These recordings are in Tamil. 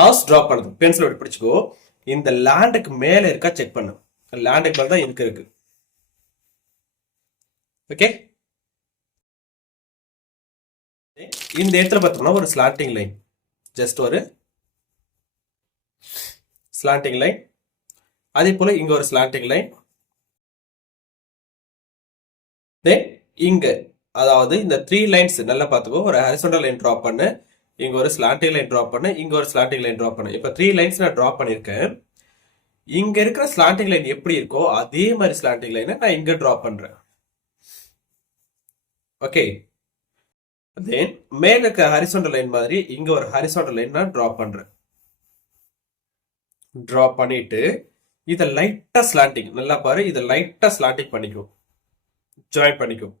ஹவுஸ் டிரா பண்ணுது பென்சில் விட்டு பிடிச்சிக்கோ. இந்த லேண்டுக்கு மேல இருக்கா செக் பண்ணு. லேண்டுக்கு மேல தான் இருக்கு. ஓகே, இந்த இடத்துல பார்த்தோம்னா ஒரு ஸ்லாண்டிங் லைன், ஜஸ்ட் ஒரு ஸ்லாண்டிங் லைன். அதே போல இங்க ஒரு ஸ்லாண்டிங் லைன். தென் இங்க, அதாவது இந்த 3 லைன்ஸ் நல்லா பார்த்துக்கோ. ஒரு ஹரிசாண்டல் லைன் டிரா பண்ணு, இங்க ஒரு ஸ்லாண்டிங் லைன் டிரா பண்ணு, இங்க ஒரு ஸ்லாண்டிங் லைன் டிரா பண்ணு. இப்போ 3 லைன்ஸ் நான் டிரா பண்ணிருக்கேன். இங்க இருக்கிற ஸ்லாண்டிங் லைன் எப்படி இருக்கோ அதே மாதிரி ஸ்லாண்டிங் லைனை நான் இங்க டிரா பண்றேன். ஓகே, தென் மேல இருக்க ஹரிசாண்டல் லைன் மாதிரி இங்க ஒரு ஹரிசாண்டல் லைன் நான் டிரா பண்றேன். டிரா பண்ணிட்டு இதை லைட்டா ஸ்லாண்டிங், நல்லா பாரு, இதை லைட்டா ஸ்லாண்டிங் பண்ணிக்கும், ஜாயின் பண்ணிக்கும்.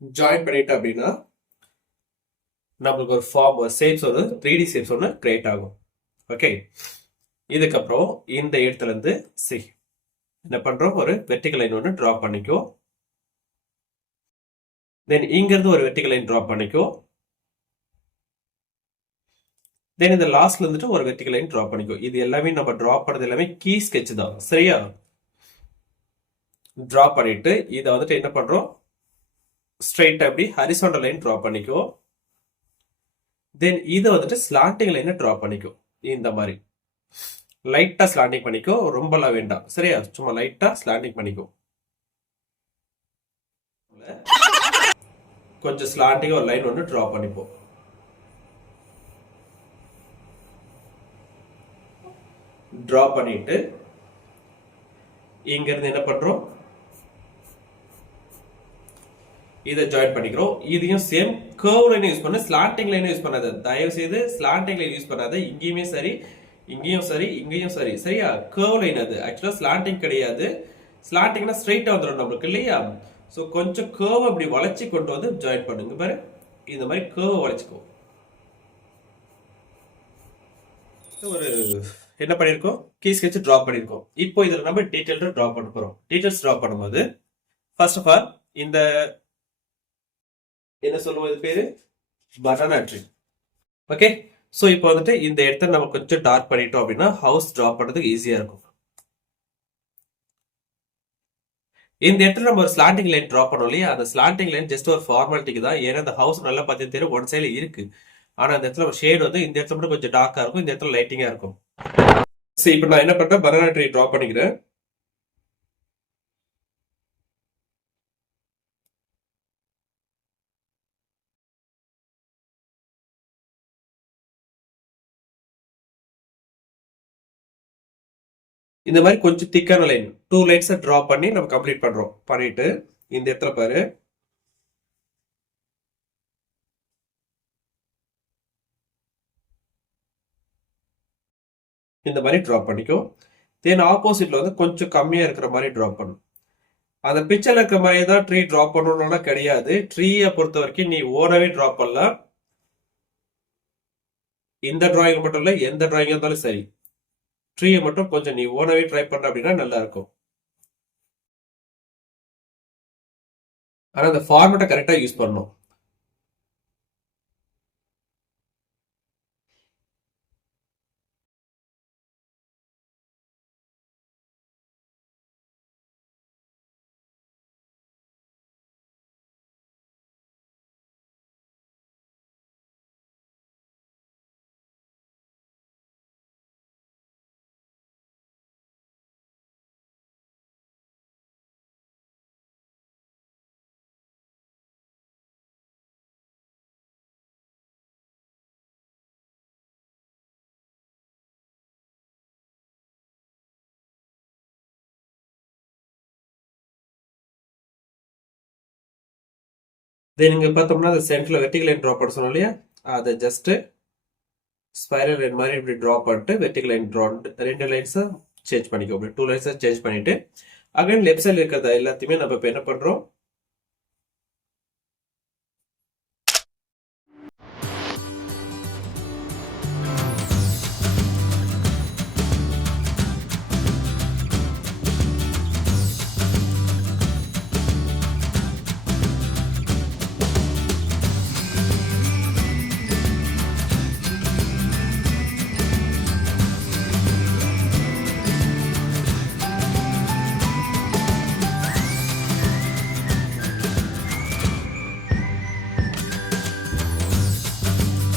ஜாயின் பண்ணிட்டு அப்படின்னா நம்மளுக்கு ஒரு ஃபார்ம், ஒரு ஷேப்ஸ், ஒரு 3D ஷேப்ஸ் ஒன்று கிரியேட் ஆகும். ஓகே, இதுக்கப்புறம் இந்த இடத்துல இருந்து என்ன பண்றோம், ஒரு வெர்டிகல் லைன் ஒன்று டிரா பண்ணிக்கோ. தென் இங்க இருந்து ஒரு வெர்டிகல் லைன் டிரா பண்ணிக்கோ. தென் இந்த லாஸ்ட்ல இருந்துட்டு ஒரு வெர்டிகல் லைன் டிரா பண்ணிக்கோ. இது எல்லாமே நம்ம டிரா பண்ணது எல்லாமே கீ ஸ்கெட்ச் தான், சரியா? டிரா பண்ணிட்டு இதை வந்துட்டு என்ன பண்றோம், ஸ்ட்ரைட் அப்படி ஹரிசாண்டல் லைன் டிரா பண்ணிக்கோ. தென் இதை வந்துட்டு ஸ்லாண்டிங் லைனை டிரா பண்ணிக்கோ. இந்த மாதிரி லைட்டா ஸ்லாண்டிங் பண்ணிக்கோ, ரொம்பலாம் வேண்டாம், சரியா? சும்மா லைட்டா ஸ்லாண்டிங் பண்ணிக்கோ. கொஞ்சம் ஸ்லாண்டிங் ஒரு லைன் ஒன்று டிரா பண்ணிப்போம். டிரா பண்ணிட்டு இங்க இருந்து என்ன பண்றோம், இதை ஜாயின் பண்ணிக்கிறோம். இதையும் சேம் கர்வ் லைன் யூஸ் பண்ண, ஸ்லாண்டிங் லைன் யூஸ் பண்ணாத, தயவு செய்து ஸ்லாண்டிங் லைன் யூஸ் பண்ணாத. இங்கேயுமே சரி, இங்கேயும் சரி, இங்கேயும் சரி, சரியா? கர்வ் லைன் அது ஆக்சுவலா ஸ்லாண்டிங் கிடையாது. ஸ்லாண்டிங்னா ஸ்ட்ரைட்டா வந்துடும் நம்மளுக்கு, இல்லையா? ஸோ கொஞ்சம் கர்வ் அப்படி வளைச்சி கொண்டு வந்து ஜாயின் பண்ணுங்க பாரு. இந்த மாதிரி கர்வ் வளைச்சிக்கோ. ஒரு என்ன பண்ணிருக்கோம், கீ ஸ்கெட்ச் டிரா பண்ணிருக்கோம். இப்போ இதுல நம்ம டீடைல் டிரா பண்ண போறோம். டீடைல்ஸ் டிரா பண்ணும்போது ஃபர்ஸ்ட் ஆஃப் ஆல் இந்த என்ன சொல்லுவோம், இது பேரு பனானா ட்ரீ. ஓகே, ஸோ இப்போ வந்துட்டு இந்த இடத்த நம்ம கொஞ்சம் டார்க் பண்ணிட்டோம் அப்படின்னா ஹவுஸ் டிரா பண்ணுறதுக்கு ஈஸியா இருக்கும். இந்த இடத்துல நம்ம ஒரு ஸ்லாண்டிங் லைன் டிரா பண்ணோம் இல்லையா, அந்த ஸ்லாண்டிங் லைன் ஜஸ்ட் ஒரு ஃபார்மாலிட்டிக்கு தான். ஏன்னா அந்த ஹவுஸ் நல்லா பார்த்து தெரியும் ஒன் சைடில் இருக்கு. ஆனா அந்த இடத்துல ஷேட் வந்து இந்த இடத்துல மட்டும் கொஞ்சம் டார்க்கா இருக்கும், இந்த இடத்துல லைட்டிங்கா இருக்கும். சரி, இப்போ நான் என்ன பண்றேன், பனானா ட்ரீ டிரா பண்ணிக்கிறேன். இந்த மாதிரி கொஞ்சம் திக்கான லைன் 2 லைன்ஸை டிரா பண்ணி நம்ம கம்ப்ளீட் பண்றோம். பண்ணிட்டு இந்த இடத்துல பாரு, இந்த மாதிரி டிரா பண்ணிக்கோ. தென் ஆப்போசிட்ல வந்து கொஞ்சம் கம்மியா இருக்கிற மாதிரி டிரா பண்ணும். அந்த பிக்சர்ல இருக்கிற மாதிரி தான் ட்ரீ டிரா பண்ணணும்னா கிடையாது. ட்ரீயை பொறுத்த வரைக்கும் நீ ஓனவே டிரா பண்ணலாம். இந்த டிராயிங் மட்டும் இல்ல, எந்த டிராயிங் இருந்தாலும் சரி, ட்ரீயை மட்டும் கொஞ்சம் நீ ஓனவே ட்ரை பண்ண அப்படின்னா நல்லா இருக்கும். ஆனா அந்த ஃபார்மேட்டை கரெக்டா யூஸ் பண்ணணும். தென் இங்க பார்த்தோம்னா அந்த சென்டர்ல வெர்டிகல் லைன் டிரா பண்ண சொன்னோம் இல்லையா, அதை ஜஸ்ட் ஸ்பைரல் லைன் மாதிரி இப்படி டிரா பண்ணிட்டு வெர்டிகல் லைன் டிரா 2 லைன்ஸை சேஞ்ச் பண்ணிக்கோ. அப்படி 2 லைன்ஸை சேஞ்ச் பண்ணிட்டு அகைன் லெஃப்ட் சைடில் இருக்கிறத எல்லாத்தையுமே நம்ம இப்போ என்ன பண்றோம்,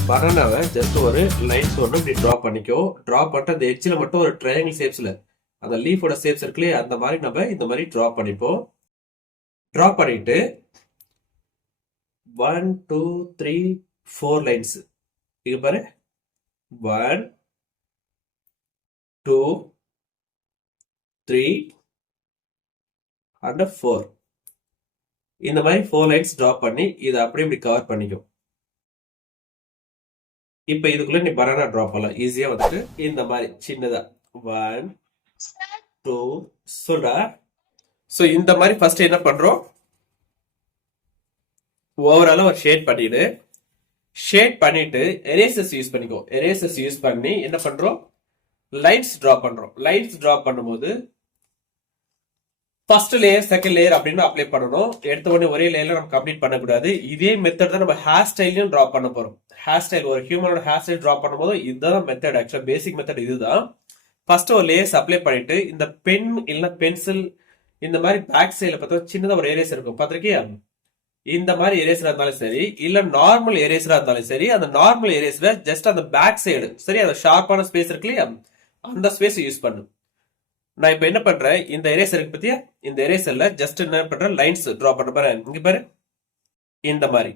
பனானாவை ஜஸ்ட் ஒரு லைன்ஸ் ஒன்று இப்படி ட்ரா பண்ணிக்கோ. ட்ரா பண்ணிட்டு அந்த எட்ஜில் மட்டும் ஒரு ட்ரையாங்கிள் ஷேப்ஸில் அந்த லீஃபோட ஷேப்ஸ் இருக்குல்லையே அந்த மாதிரி நம்ம இந்த மாதிரி ட்ரா பண்ணிப்போம். ட்ரா பண்ணிட்டு 1 2 3 4 லைன்ஸ் இங்க பாரு. 1 2 3 and 4 இந்த மாதிரி 4 லைன்ஸ் ட்ரா பண்ணி இதை அப்படியே இப்படி கவர் பண்ணிக்கும். இப்ப இதுக்குள்ள நீ பனானா ட்ரா பண்ணலாம் ஈஸியா வந்துட்டு இந்த மாதிரி சின்னதா 1 2 சொல்றா. ஸோ இந்த மாதிரி ஃபர்ஸ்ட் என்ன பண்றோம், ஓவராலா ஒரு ஷேட் பண்ணிடு. ஷேட் பண்ணிட்டு எரேசர்ஸ் யூஸ் பண்ணிக்கோ. எரேசர்ஸ் யூஸ் பண்ணி என்ன பண்றோம், லைன்ஸ் டிரா பண்றோம். லைன்ஸ் டிரா பண்ணும்போது ஃபர்ஸ்ட் லேயர் செகண்ட் லேயர் அப்படின்னு அப்ளை பண்ணணும். எடுத்த உடனே ஒரே லேயர்ல நம்ம கம்ப்ளீட் பண்ணக்கூடாது. இதே மெத்தட் தான் நம்ம ஹேர் ஸ்டைலையும் டிரா பண்ண போறோம். ஹேர் ஸ்டைல் ஒரு ஹியூமனோட ஹேர் ஸ்டைல் டிரா பண்ணும்போது இதுதான் மெத்தட். ஆக்சுவலா பேசிக் மெத்தட் இதுதான். ஃபர்ஸ்ட் ஒரு லேயர்ஸ் அப்ளை பண்ணிட்டு இந்த பென் இல்ல பென்சில் இந்த மாதிரி பேக் சைட்ல பார்த்தா சின்னதா ஒரு எரேசர் இருக்கும் பார்த்திருக்கியா. இந்த மாதிரி எரேசரா இருந்தாலும் சரி இல்ல நார்மல் எரேசரா இருந்தாலும் சரி, அந்த நார்மல் எரேசரை ஜஸ்ட் அந்த பேக் சைடு சரி அந்த ஷார்ப்பான ஸ்பேஸ் இருக்கு இல்லையா அந்த ஸ்பேஸ் யூஸ் பண்ணு. நான் இப்ப என்ன பண்றேன், இந்த எரேசருக்கு பத்தியா இந்த எரேசர்ல ஜஸ்ட் என்ன பண்றேன் லைன்ஸ் டிரா பண்ண பாரு. இங்க பாரு இந்த மாதிரி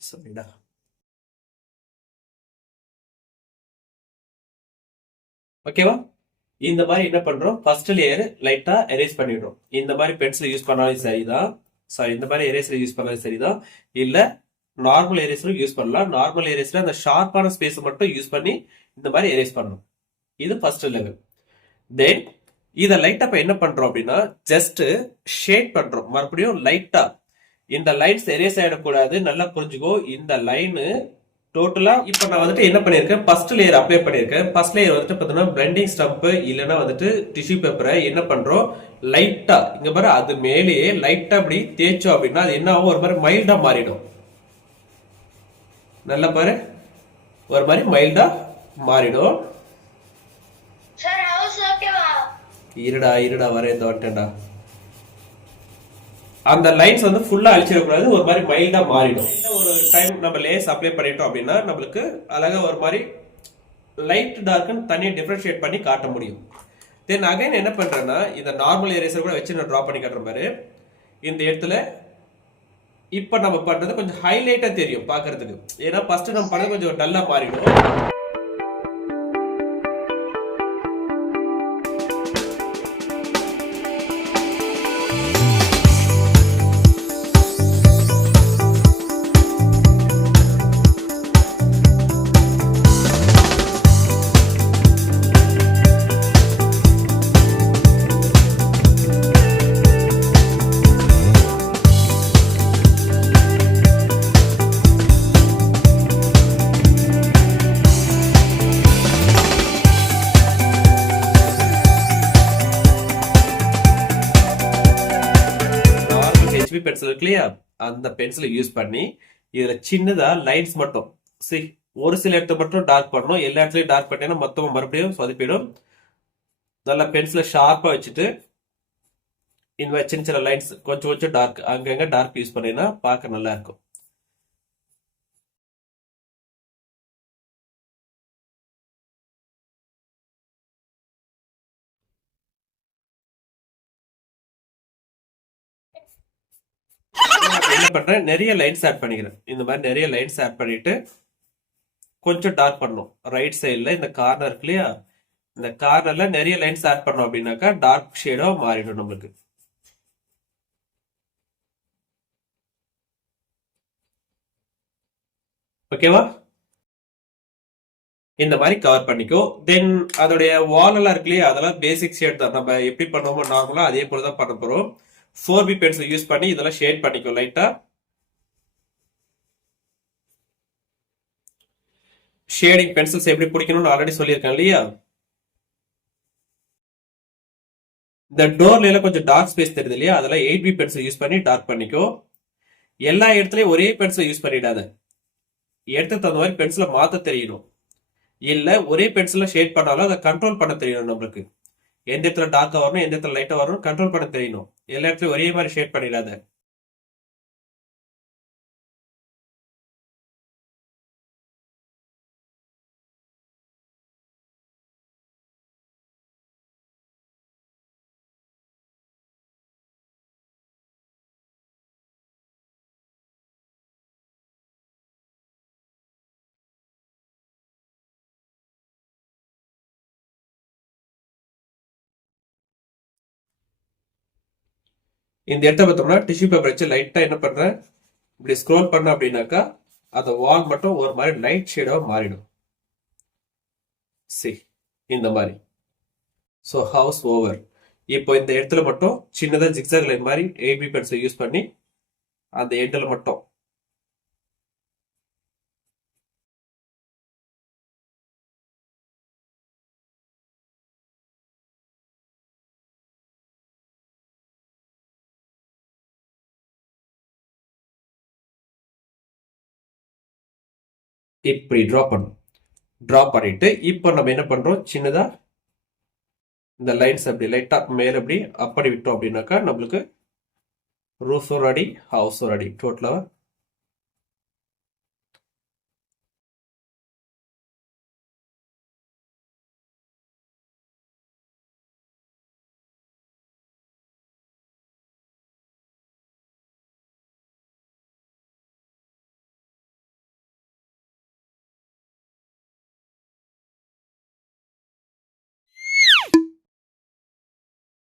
சரிடா. ஓகேவா, இந்த மாதிரி என்ன பண்றோம், ஃபர்ஸ்ட் லேயர் லைட்டா எரேஸ் பண்ணிடுறோம். இந்த மாதிரி பென்சில் யூஸ் பண்ணாலும் சரிதான், சாரி இந்த மாதிரி எரேசர் யூஸ் பண்ணாலும் சரிதான், இல்ல நார்மல் எரேசரும் யூஸ் பண்ணலாம். நார்மல் எரேசர் அந்த ஷார்ப்பான ஸ்பேஸ் மட்டும் யூஸ் பண்ணி இந்த மாதிரி எரேஸ் பண்ணணும். இது ஃபர்ஸ்ட் லெவல். தென் இதை லைட்டா இப்ப என்ன பண்றோம் அப்படின்னா ஜஸ்ட் ஷேட் பண்றோம். மறுபடியும் லைட்டா இந்த லைன்ஸ் எரேஸ் ஆயிடக்கூடாது, நல்லா புரிஞ்சுக்கோ. இந்த லைனு டோட்டலா இப்ப நான் வந்துட்டு என்ன பண்ணிருக்கேன், ஃபர்ஸ்ட் லேயர் அப்ளை பண்ணிருக்கேன். ஃபர்ஸ்ட் லேயர் வந்துட்டு பாத்தீங்கன்னா பிளெண்டிங் ஸ்டம்ப் இல்லைன்னா வந்துட்டு டிஷ்யூ பேப்பரை என்ன பண்றோம் லைட்டா இங்க பாரு அது மேலேயே லைட்டா அப்படி தேய்ச்சோம் அப்படின்னா அது என்ன ஆகும், ஒரு மாதிரி மைல்டா மாறிடும். நல்லா பாரு ஒரு மாதிரி மைல்டா மாறிடும். இருடா இருடா வரேன் இந்த வந்துட்டேன்டா. அந்த லைன்ஸ் வந்து ஃபுல்லா அழிச்சிடக்கூடாது, ஒரு மாதிரி மைல்டா மாறிடும். ஒரு டைம் நம்ம லேஸ் அப்ளை பண்ணிட்டோம் அப்படின்னா நம்மளுக்கு அழகா ஒரு மாதிரி லைட் டார்க்குன்னு தனியாக டிஃபரன்ஷியேட் பண்ணி காட்ட முடியும். தென் அகைன் என்ன பண்றேன்னா இந்த நார்மல் எரேசர் கூட வச்சு நான் ட்ரா பண்ணி காட்டுற மாதிரி இந்த இடத்துல இப்ப நம்ம பண்றது கொஞ்சம் ஹைலைட்டா தெரியும் பாக்குறதுக்கு. ஏன்னா ஃபர்ஸ்ட் நம்ம பண்ணது கொஞ்சம் டல்லா மாறிடும். பென்சில் இருக்கு இல்லையா அந்த பென்சிலை யூஸ் பண்ணி இதுல சின்னதா லைன்ஸ் மட்டும் ஒரு சில இடத்த மட்டும் டார்க் பண்ணணும். எல்லா இடத்துலயும் டார்க் பண்ணீங்கன்னா மொத்தமா மறுபடியும் சொதப்பிடும். நல்லா பென்சிலை ஷார்ப்பா வச்சுட்டு இந்த மாதிரி சின்ன சின்ன லைன்ஸ் கொஞ்சம் கொஞ்சம் டார்க் அங்கங்க டார்க் யூஸ் பண்ணீங்கன்னா பார்க்க நல்லா இருக்கும். என்ன பண்றேன் நிறைய லைன்ஸ் ஆட் பண்ணிக்கிறேன். இந்த மாதிரி நிறைய லைன்ஸ் ஆட் பண்ணிட்டு கொஞ்சம் டார்க் பண்ணும். ரைட் சைட்ல இந்த கார்னர் இருக்கு இல்லையா இந்த கார்னர்ல நிறைய லைன்ஸ் ஆட் பண்ணோம் அப்படின்னாக்கா டார்க் ஷேடா மாறிடும் நம்மளுக்கு. ஓகேவா? இந்த மாதிரி கவர் பண்ணிக்கோ. தென் அதோடைய வால் எல்லாம் இருக்கு இல்லையா, அதெல்லாம் பேசிக் ஷேட் தான். நம்ம எப்படி பண்ணுவோமோ நார்மலா அதே போல தான் பண்ண போறோம். 4B பென்சில் யூஸ் பண்ணி இதெல்லாம் ஷேட் பண்ணிக்கோ லைட்டா. ஷேடிங் பென்சில்ஸ் எப்படி பிடிக்கணும்னு ஆல்ரெடி சொல்லியிருக்கேன் இல்லையா. இந்த டோர்ல எல்லாம் கொஞ்சம் டார்க் ஸ்பேஸ் தெரியுது இல்லையா, அதெல்லாம் 8B பென்சில் யூஸ் பண்ணி டார்க் பண்ணிக்கோ. எல்லா இடத்துலயும் ஒரே பென்சில் யூஸ் பண்ணிடாத. எடுத்து தகுந்த மாதிரி பென்சிலை மாத்த தெரியணும். இல்ல ஒரே பென்சில ஷேட் பண்ணாலும் அதை கண்ட்ரோல் பண்ண தெரியணும் நம்மளுக்கு. எந்த இடத்துல டார்க்கா வரணும், எந்த இடத்துல லைட்டா வரணும் கண்ட்ரோல் பண்ண தெரியணும். எல்லா இடத்துலயும் ஒரே மாதிரி ஷேட் பண்ணிடாத. இந்த இடத்த பார்த்தோம்னா டிஷ்யூ பேப்பர் வச்சு லைட்டா என்ன பண்றேன், இப்படி ஸ்க்ரோல் பண்ண அப்படின்னாக்கா அந்த வால் மட்டும் ஒரு மாதிரி லைட் ஷேடா மாறிடும். சி இந்த மாதிரி. So how's over. இப்போ இந்த இடத்துல மட்டும் சின்னதா ஜிக்ஸாக் லைன் மாதிரி 8B பென்சில் யூஸ் பண்ணி அந்த எண்ட்ல மட்டும் இப்படி டிரா பண்ணும். டிரா பண்ணிட்டு இப்போ நம்ம என்ன பண்றோம், சின்னதா இந்த லைன்ஸ் அப்படி லைட்டா மேல அப்படி அப்படி விட்டோம் அப்படின்னாக்கா நம்மளுக்கு ரூஃப் ரெடி, ஹவுஸ் ரெடி. டோட்டலா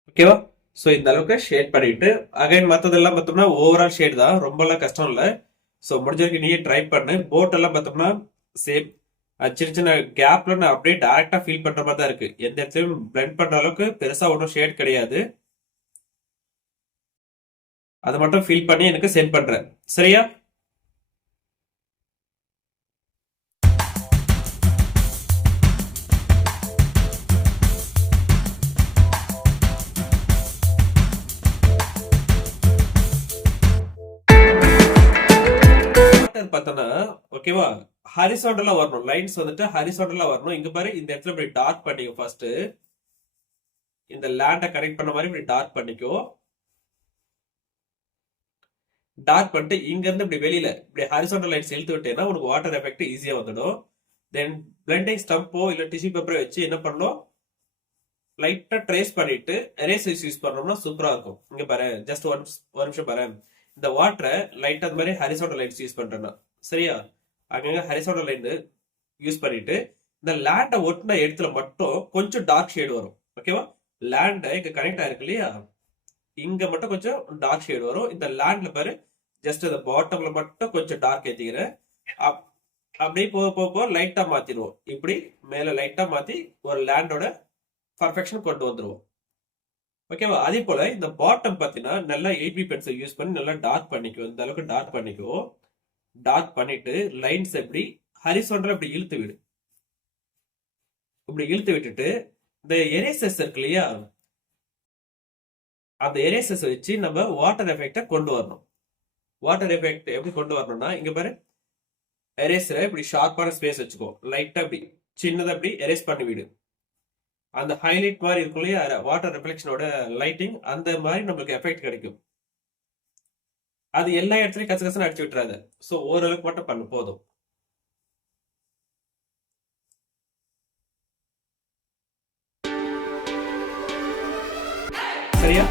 ஓகேவா. ஸோ இந்த அளவுக்கு ஷேட் பண்ணிட்டு அகைன் மற்றதெல்லாம் பார்த்தோம்னா ஓவரால் ஷேட் தான், ரொம்பலாம் கஷ்டம் இல்லை. ஸோ முடிஞ்ச வரைக்கும் நீயே ட்ரை பண்ணு. போட் எல்லாம் பார்த்தோம்னா சேம் சின்ன சின்ன கேப்ல நான் அப்படியே டைரக்டா ஃபீல் பண்ற மாதிரி தான் இருக்கு. எந்த இடத்துலயும் பிளெண்ட் பண்ற அளவுக்கு பெருசா ஒன்றும் ஷேட் கிடையாது. அதை மட்டும் ஃபீல் பண்ணி எனக்கு சென்ட் பண்றேன், சரியா? பார்த்தோன்னா ஓகேவா, ஹரிசாண்டலா வரணும். லைன்ஸ் வந்துட்டு ஹரிசாண்டலா வரணும். இங்க பாரு இந்த இடத்துல இப்படி டார்க் பண்ணிக்கோ. ஃபர்ஸ்ட் இந்த லேண்டை கனெக்ட் பண்ண மாதிரி இப்படி டார்க் பண்ணிக்கோ. டார்க் பண்ணிட்டு இங்க இருந்து இப்படி வெளியில இப்படி ஹரிசாண்டல் லைன்ஸ் இழுத்து விட்டேன்னா உனக்கு வாட்டர் எஃபெக்ட் ஈஸியா வந்துடும். தென் பிளெண்டிங் ஸ்டம்போ இல்ல டிஷ்யூ பேப்பரோ வச்சு என்ன பண்ணணும், லைட்டா ட்ரேஸ் பண்ணிட்டு எரேசர்ஸ் யூஸ் பண்ணோம்னா சூப்பரா இருக்கும். இங்க பாரு ஜஸ்ட் ஒரு நிமிஷம் பாரு. இந்த வாட்டரை லைட்டா அந்த மாதிரி ஹரிசாண்டல் லைன்ஸ் யூஸ் பண்றேன்னா சரியா, அங்கங்க ஹரிசாண்டல் லைன் யூஸ் பண்ணிட்டு இந்த லேண்டை ஒட்டின இடத்துல மட்டும் கொஞ்சம் டார்க் ஷேடு வரும். ஓகேவா, லேண்ட் இங்க கனெக்ட் ஆயிருக்கு இல்லையா, இங்க மட்டும் கொஞ்சம் டார்க் ஷேடு வரும். இந்த லேண்ட்ல பாரு ஜஸ்ட் அந்த பாட்டம்ல மட்டும் கொஞ்சம் டார்க் ஏத்திக்கிறேன். அப்படியே போக போக லைட்டா மாத்திடுவோம். இப்படி மேல லைட்டா மாத்தி ஒரு லேண்டோட பர்ஃபெக்ஷன் கொண்டு வந்துருவோம். ஓகேவா, அதே போல இந்த பாட்டம் பாத்தீங்கன்னா நல்லா 8B பென்சில் யூஸ் பண்ணி நல்லா டார்க் பண்ணிக்கோ. இந்த அளவுக்கு டார்க் பண்ணிக்கோ. டார்க் பண்ணிட்டு லைன்ஸ் எப்படி ஹரிசாண்டல் அப்படி இழுத்து விடு. இப்படி இழுத்து விட்டுட்டு இந்த எரேசர்ஸ் இருக்கு இல்லையா, அந்த எரேசர்ஸ் வச்சு நம்ம வாட்டர் எஃபெக்ட கொண்டு வரணும். வாட்டர் எஃபெக்ட் எப்படி கொண்டு வரணும்னா இங்க பாரு, எரேசரை இப்படி ஷார்ப்பான ஸ்பேஸ் வச்சுக்கோ. லைட்டா அப்படி சின்னதா அப்படி எரேஸ் பண்ணி விடு. அந்த ஹைலைட் மாதிரி இருக்கும் இல்லையா, வாட்டர் ரிஃப்ளெக்ஷனோட லைட்டிங், அந்த மாதிரி நம்மளுக்கு எஃபெக்ட் கிடைக்கும். அது எல்லா இடத்துலயும் கசகசன்னு அடிச்சு விட்டுறாத. ஸோ ஓரளவுக்கு மட்டும் பண்ணு போதும், சரியா?